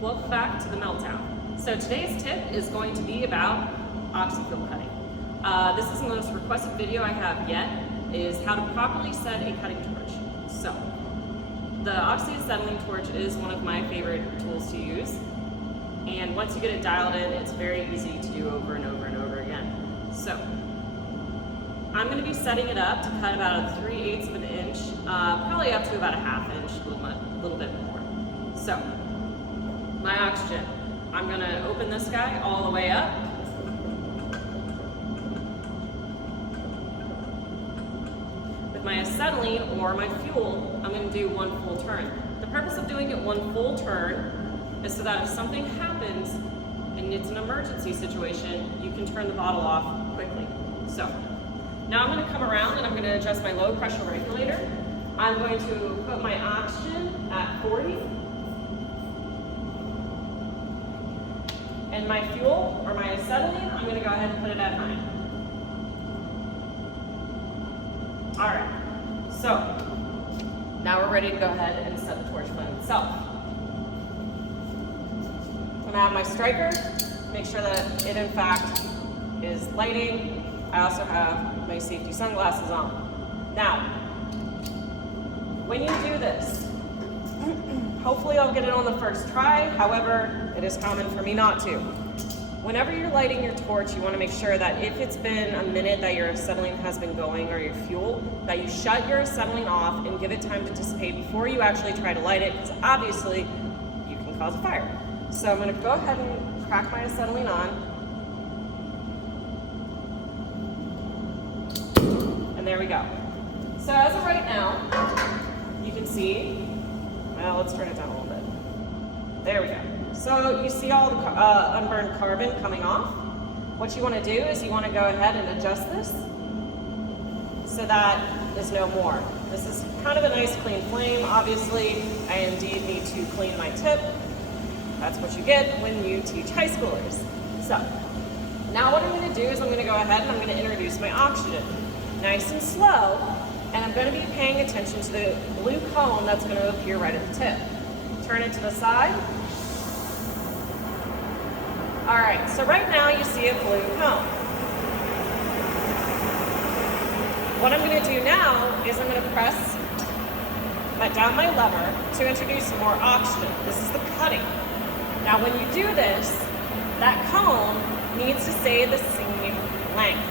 Welcome back to the Meltdown. So today's tip is going to be about oxyfuel cutting. This is the most requested video I have yet, is how to properly set a cutting torch. So, the oxyacetylene torch is one of my favorite tools to use, and once you get it dialed in, it's very easy to do over and over and over again. So, I'm going to be setting it up to cut about 3/8 of an inch, probably up to about a 1/2 inch, a little bit more. So, my oxygen. I'm going to open this guy all the way up. With my acetylene or my fuel, I'm going to do one full turn. The purpose of doing it one full turn is so that if something happens and it's an emergency situation, you can turn the bottle off quickly. So, now I'm going to come around and I'm going to adjust my low pressure regulator. I'm going to put my oxygen at 40. And my fuel, or my acetylene, I'm going to go ahead and put it at 9. Alright, so now we're ready to go ahead and set the torch flame itself. I'm going to have my striker, make sure that it in fact is lighting. I also have my safety sunglasses on. Now, when you do this, hopefully I'll get it on the first try, however, it is common for me not to. Whenever you're lighting your torch, you want to make sure that if it's been a minute that your acetylene has been going, or your fuel, that you shut your acetylene off and give it time to dissipate before you actually try to light it, because obviously you can cause a fire. So I'm going to go ahead and crack my acetylene on. And there we go. So as of right now, you can see, well, let's turn it down a little bit. There we go. So you see all the unburned carbon coming off. What you want to do is you want to go ahead and adjust this so that there's no more. This is kind of a nice clean flame. Obviously, I indeed need to clean my tip. That's what you get when you teach high schoolers. So now what I'm going to do is I'm going to go ahead and I'm going to introduce my oxygen. Nice and slow, and I'm going to be paying attention to the blue cone that's going to appear right at the tip. Turn it to the side. Alright, so right now you see a blue cone. What I'm going to do now is I'm going to press down my lever to introduce more oxygen. This is the cutting. Now when you do this, that cone needs to stay the same length.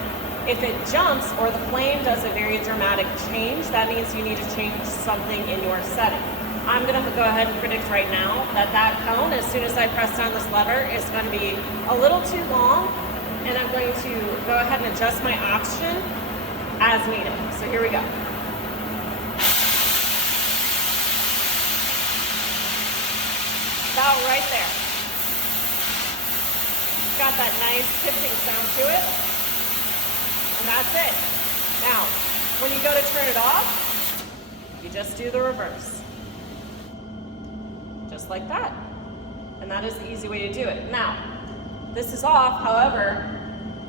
If it jumps or the flame does a very dramatic change, that means you need to change something in your setting. I'm going to go ahead and predict right now that that cone, as soon as I press down this lever, is going to be a little too long, and I'm going to go ahead and adjust my oxygen as needed. So here we go. About right there. It's got that nice hissing sound to it. And that's it. Now, when you go to turn it off, you just do the reverse. Just like that. And that is the easy way to do it. Now, this is off, however,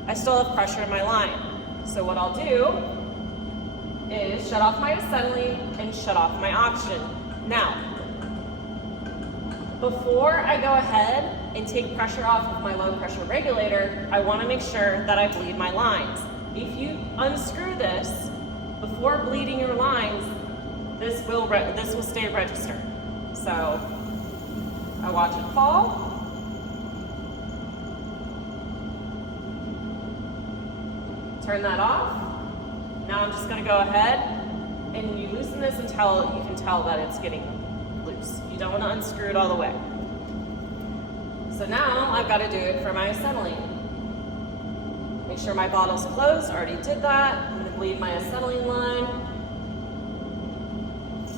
I still have pressure in my line. So what I'll do is shut off my acetylene and shut off my oxygen. Now, before I go ahead and take pressure off of my low pressure regulator, I want to make sure that I bleed my lines. If you unscrew this before bleeding your lines, this will stay registered. So I watch it fall. Turn that off. Now I'm just going to go ahead and you loosen this until you can tell that it's getting loose. You don't want to unscrew it all the way. So now I've got to do it for my acetylene. Make sure my bottle's closed, already did that. I'm going to bleed my acetylene line.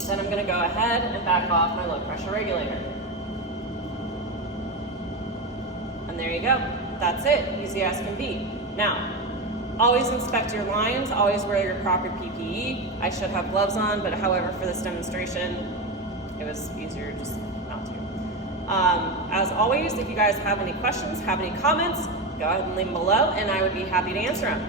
Then I'm going to go ahead and back off my low pressure regulator. And there you go. That's it. Easy as can be. Now, always inspect your lines. Always wear your proper PPE. I should have gloves on, but however, for this demonstration, it was easier just not to. As always, if you guys have any questions, have any comments, go ahead and leave them below, and I would be happy to answer them.